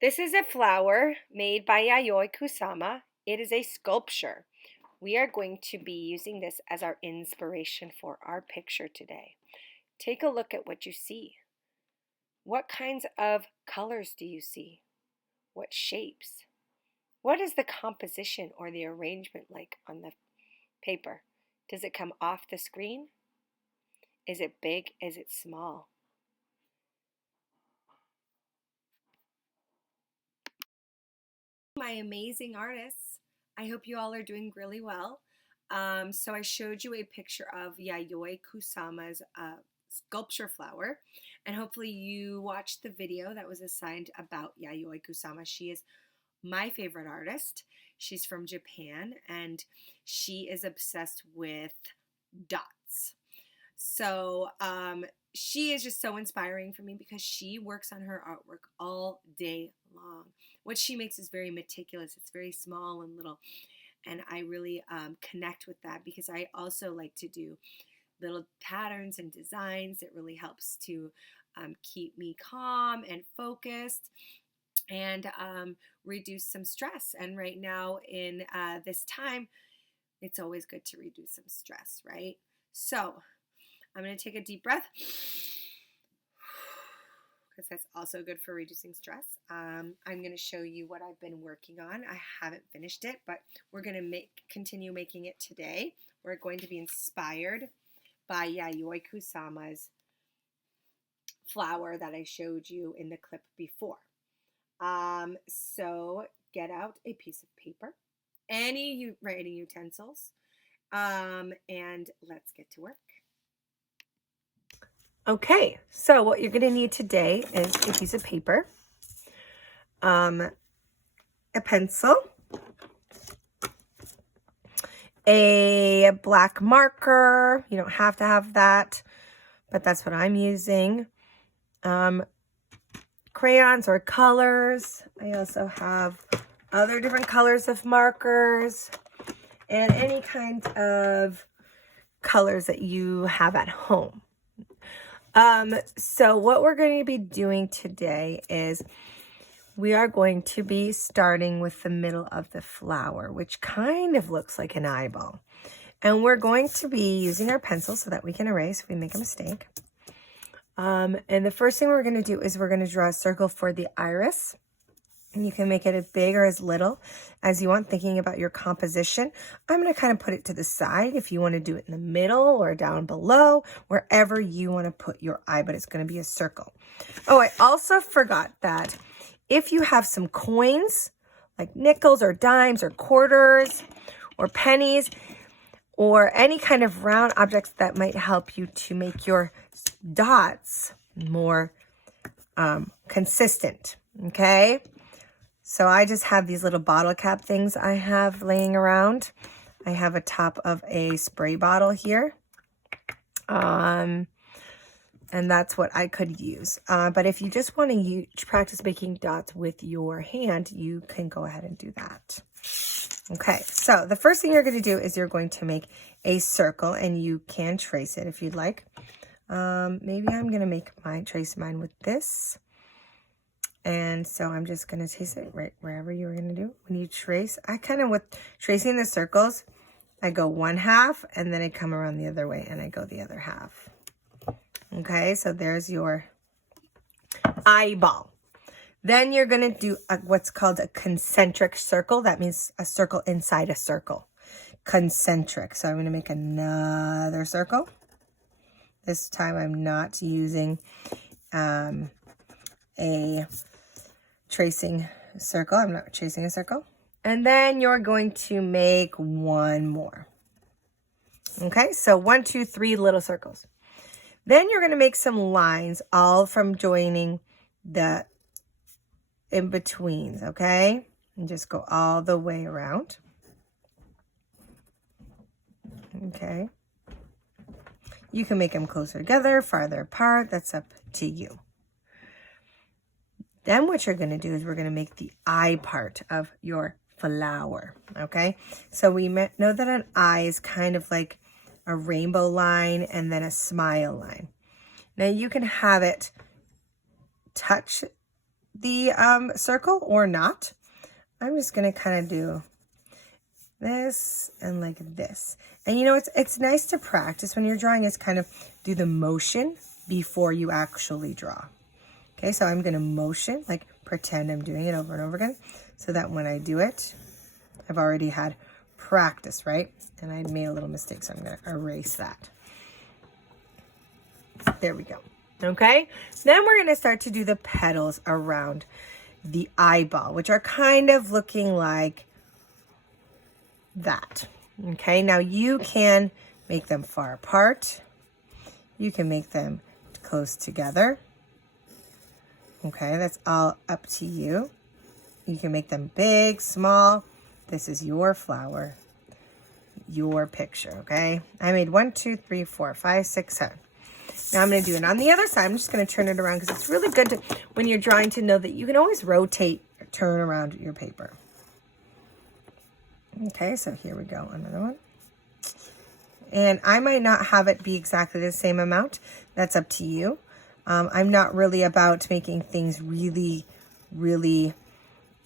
This is a flower made by Yayoi Kusama. It is a sculpture. We are going to be using this as our inspiration for our picture today. Take a look at what you see. What kinds of colors do you see? What shapes? What is the composition or the arrangement like on the paper? Does it come off the screen? Is it big? Is it small? My amazing artists. I hope you all are doing really well. So I showed you a picture of Yayoi Kusama's sculpture flower, and hopefully you watched the video that was assigned about Yayoi Kusama. She is my favorite artist. She's from Japan, and she is obsessed with dots. So she is just so inspiring for me because she works on her artwork all day long. What she makes is very meticulous. It's very small and little. And I really connect with that because I also like to do little patterns and designs. It really helps to keep me calm and focused and reduce some stress. And right now in this time, it's always good to reduce some stress, right? So I'm going to take a deep breath because that's also good for reducing stress. I'm going to show you what I've been working on. I haven't finished it, but we're going to continue making it today. We're going to be inspired by Yayoi Kusama's flower that I showed you in the clip before. So get out a piece of paper, any writing utensils, and let's get to work. Okay, so what you're going to need today is a piece of paper, a pencil, a black marker. You don't have to have that, but that's what I'm using. Crayons or colors. I also have other different colors of markers and any kind of colors that you have at home. So what we're going to be doing today is we are going to be starting with the middle of the flower, which kind of looks like an eyeball. And we're going to be using our pencil so that we can erase if we make a mistake. And the first thing we're going to do is we're going to draw a circle for the iris. And you can make it as big or as little as you want, thinking about your composition. I'm going to kind of put it to the side if you want to do it in the middle or down below, wherever you want to put your eye, but it's going to be a circle. Oh, I also forgot that if you have some coins, like nickels or dimes or quarters or pennies, or any kind of round objects that might help you to make your dots more consistent, okay? So I just have these little bottle cap things I have laying around. I have a top of a spray bottle here. And that's what I could use. But if you just want to practice making dots with your hand, you can go ahead and do that. Okay, so the first thing you're going to do is you're going to make a circle, and you can trace it if you'd like. Maybe I'm going to trace mine with this. And so I'm just going to trace it right wherever you're going to do. When you trace, I kind of, with tracing the circles, I go one half and then I come around the other way and I go the other half. Okay, so there's your eyeball. Then you're going to do what's called a concentric circle. That means a circle inside a circle. Concentric. So I'm going to make another circle. This time I'm not using a tracing circle. I'm not tracing a circle. And then you're going to make one more. Okay, so 1, 2, 3 little circles. Then you're going to make some lines, all from joining the in-betweens, okay? And just go all the way around. Okay. You can make them closer together, farther apart. That's up to you. Then what you're going to do is we're going to make the eye part of your flower, okay? So we know that an eye is kind of like a rainbow line and then a smile line. Now you can have it touch circle or not. I'm just going to kind of do this and like this. And you know, it's nice to practice when you're drawing is kind of do the motion before you actually draw. Okay, so I'm going to motion, like pretend I'm doing it over and over again, so that when I do it, I've already had practice, right? And I made a little mistake, so I'm going to erase that. There we go. Okay, then we're going to start to do the petals around the eyeball, which are kind of looking like that. Okay, now you can make them far apart. You can make them close together. Okay, that's all up to you. You can make them big, small. This is your flower, your picture, okay? I made 1, 2, 3, 4, 5, 6, 7. Now I'm going to do it on the other side. I'm just going to turn it around because it's really good to, when you're drawing, to know that you can always rotate or turn around your paper. Okay, so here we go, another one. And I might not have it be exactly the same amount. That's up to you. I'm not really about making things really, really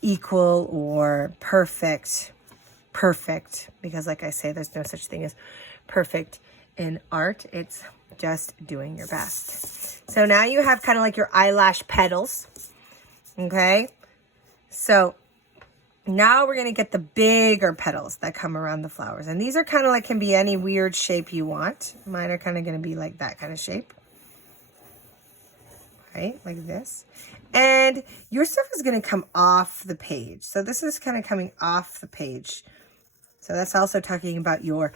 equal or perfect, because like I say, there's no such thing as perfect in art. It's just doing your best. So now you have kind of like your eyelash petals. Okay, so now we're going to get the bigger petals that come around the flowers. And these are kind of like, can be any weird shape you want. Mine are kind of going to be like that kind of shape. Right, like this. And your stuff is going to come off the page. So this is kind of coming off the page. So that's also talking about your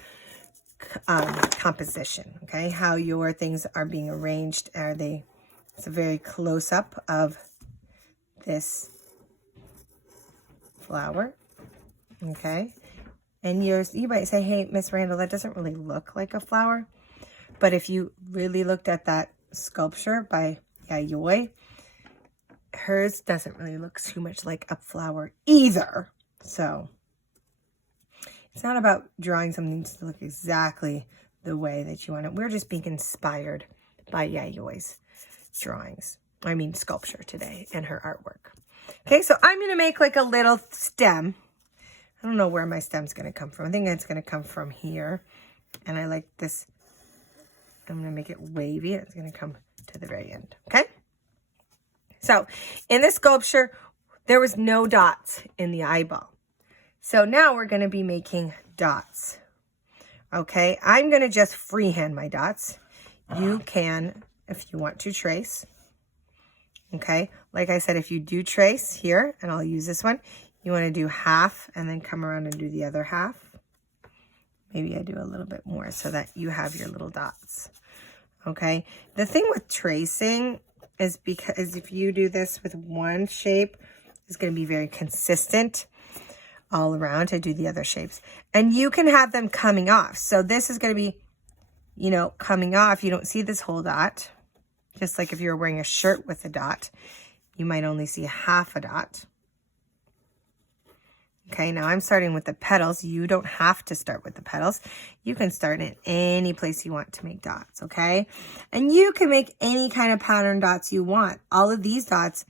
composition, okay? How your things are being arranged. It's a very close up of this flower, okay? And you might say, hey, Miss Randall, that doesn't really look like a flower. But if you really looked at that sculpture by Yayoi, hers doesn't really look too much like a flower either. So it's not about drawing something to look exactly the way that you want it. We're just being inspired by Yayoi's sculpture today and her artwork. Okay, so I'm going to make like a little stem. I don't know where my stem's going to come from. I think it's going to come from here. And I like this. I'm going to make it wavy. It's going to come to the very end. Okay. So in this sculpture, there was no dots in the eyeball. So now we're going to be making dots. Okay. I'm going to just freehand my dots. You can, if you want to trace. Okay. Like I said, if you do trace here, and I'll use this one, you want to do half and then come around and do the other half. Maybe I do a little bit more so that you have your little dots. Okay. The thing with tracing is because if you do this with one shape, it's going to be very consistent all around to do the other shapes. And you can have them coming off. So this is going to be, you know, coming off. You don't see this whole dot. Just like if you were wearing a shirt with a dot, you might only see half a dot. Okay, now I'm starting with the petals. You don't have to start with the petals. You can start in any place you want to make dots, okay? And you can make any kind of pattern dots you want. All of these dots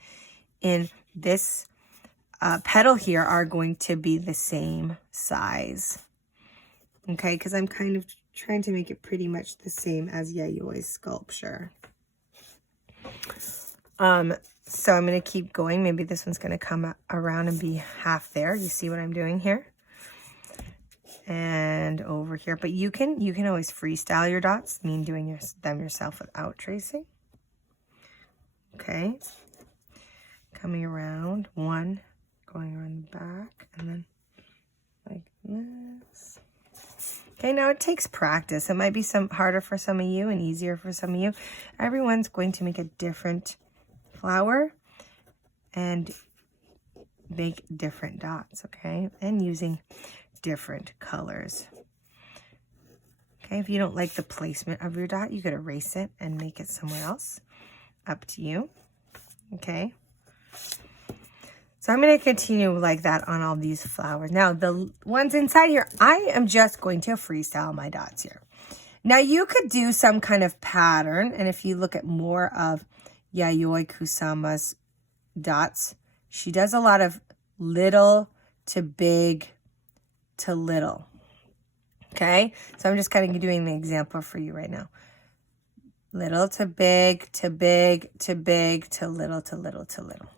in this petal here are going to be the same size, okay? Because I'm kind of trying to make it pretty much the same as Yayoi's sculpture. So I'm going to keep going. Maybe this one's going to come around and be half there. You see what I'm doing here? And over here. But you can always freestyle your dots, doing them yourself without tracing. Okay. Coming around. One. Going around the back. And then like this. Okay, now it takes practice. It might be harder for some of you and easier for some of you. Everyone's going to make a different flower and make different dots, okay? And using different colors. Okay, if you don't like the placement of your dot, you could erase it and make it somewhere else. Up to you, okay? So I'm going to continue like that on all these flowers. Now, the ones inside here, I am just going to freestyle my dots here. Now, you could do some kind of pattern, and if you look at more of Yayoi Kusama's dots. She does a lot of little to big to little. Okay, so I'm just kind of doing the example for you right now. Little to big to big to big to little to little to little.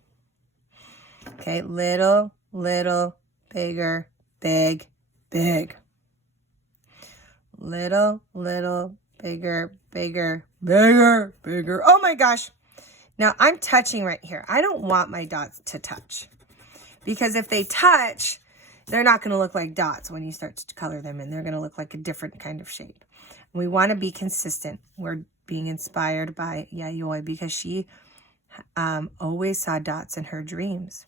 Okay, little, little, bigger, big, big. Little, little, bigger, bigger, bigger, bigger. Oh my gosh. Now I'm touching right here. I don't want my dots to touch, because if they touch, they're not going to look like dots when you start to color them, and they're going to look like a different kind of shape. We want to be consistent. We're being inspired by Yayoi because she always saw dots in her dreams.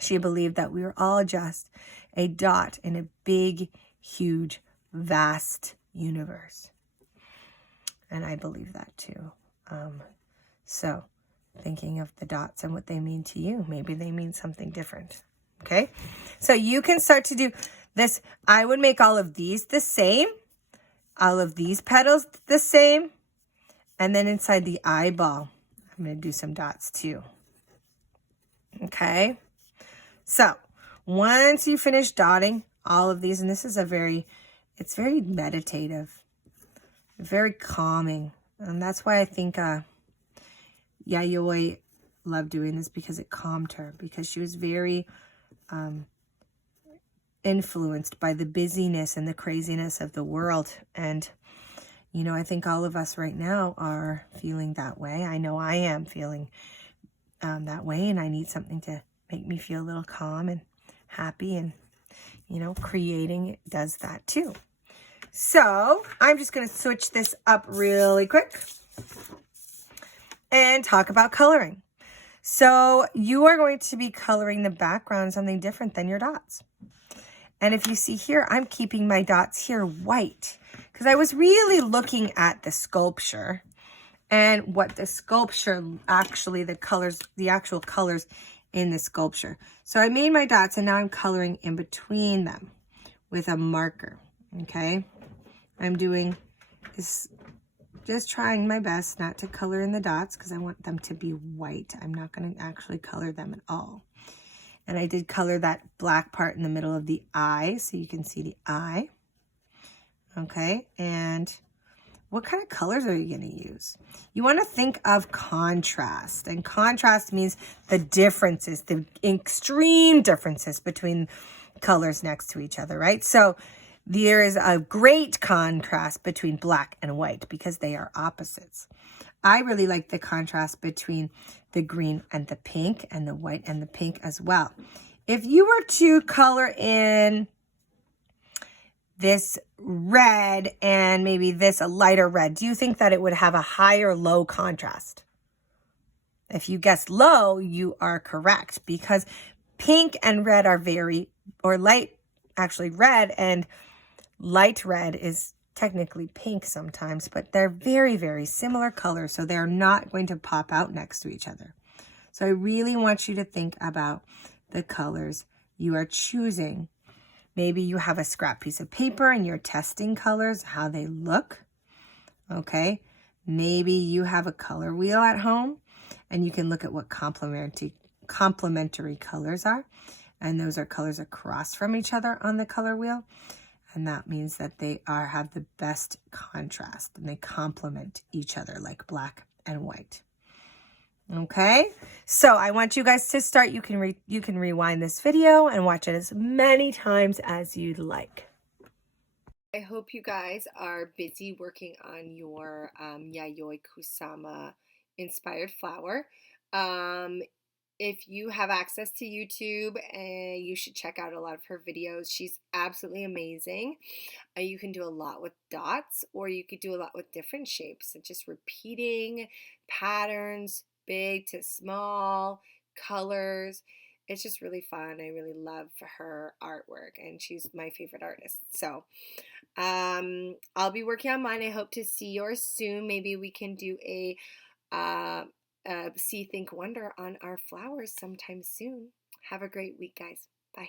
She believed that we were all just a dot in a big, huge, vast universe. And I believe that too. So thinking of the dots and what they mean to you, maybe they mean something different. Okay, so you can start to do this. I would make all of these the same, all of these petals the same, and then inside the eyeball, I'm going to do some dots too. Okay, so once you finish dotting all of these, and this is it's very meditative, very calming, and that's why I think Yayoi loved doing this, because it calmed her, because she was very influenced by the busyness and the craziness of the world. And, you know, I think all of us right now are feeling that way. I know I am feeling that way, and I need something to make me feel a little calm and happy, and, you know, creating does that too. So I'm just going to switch this up really quick and talk about coloring. So you are going to be coloring the background something different than your dots. And if you see here, I'm keeping my dots here white, because I was really looking at the sculpture and what the sculpture actually, the actual colors in the sculpture. So I made my dots, and now I'm coloring in between them with a marker. Okay, I'm doing this. Just trying my best not to color in the dots, because I want them to be white. I'm not going to actually color them at all. And I did color that black part in the middle of the eye, so you can see the eye. Okay, and what kind of colors are you going to use? You want to think of contrast, and contrast means the differences, the extreme differences between colors next to each other, right? So there is a great contrast between black and white, because they are opposites. I really like the contrast between the green and the pink, and the white and the pink as well. If you were to color in this red and maybe this a lighter red, do you think that it would have a high or low contrast? If you guessed low, you are correct, because pink and red are red and light red is technically pink sometimes, but they're very, very similar colors, so they're not going to pop out next to each other. So I really want you to think about the colors you are choosing. Maybe you have a scrap piece of paper and you're testing colors, how they look. Okay, maybe you have a color wheel at home, and you can look at what complementary colors are, and those are colors across from each other on the color wheel. And that means that they have the best contrast, and they complement each other like black and white. Okay, so I want you guys to start. You can rewind this video and watch it as many times as you'd like. I hope you guys are busy working on your Yayoi Kusama inspired flower. If you have access to YouTube, you should check out a lot of her videos. She's absolutely amazing. You can do a lot with dots, or you could do a lot with different shapes, and just repeating patterns, big to small, colors. It's just really fun. I really love her artwork, and she's my favorite artist. So I'll be working on mine. I hope to see yours soon. Maybe we can do a See, Think, Wonder on our flowers sometime soon. Have a great week, guys. Bye.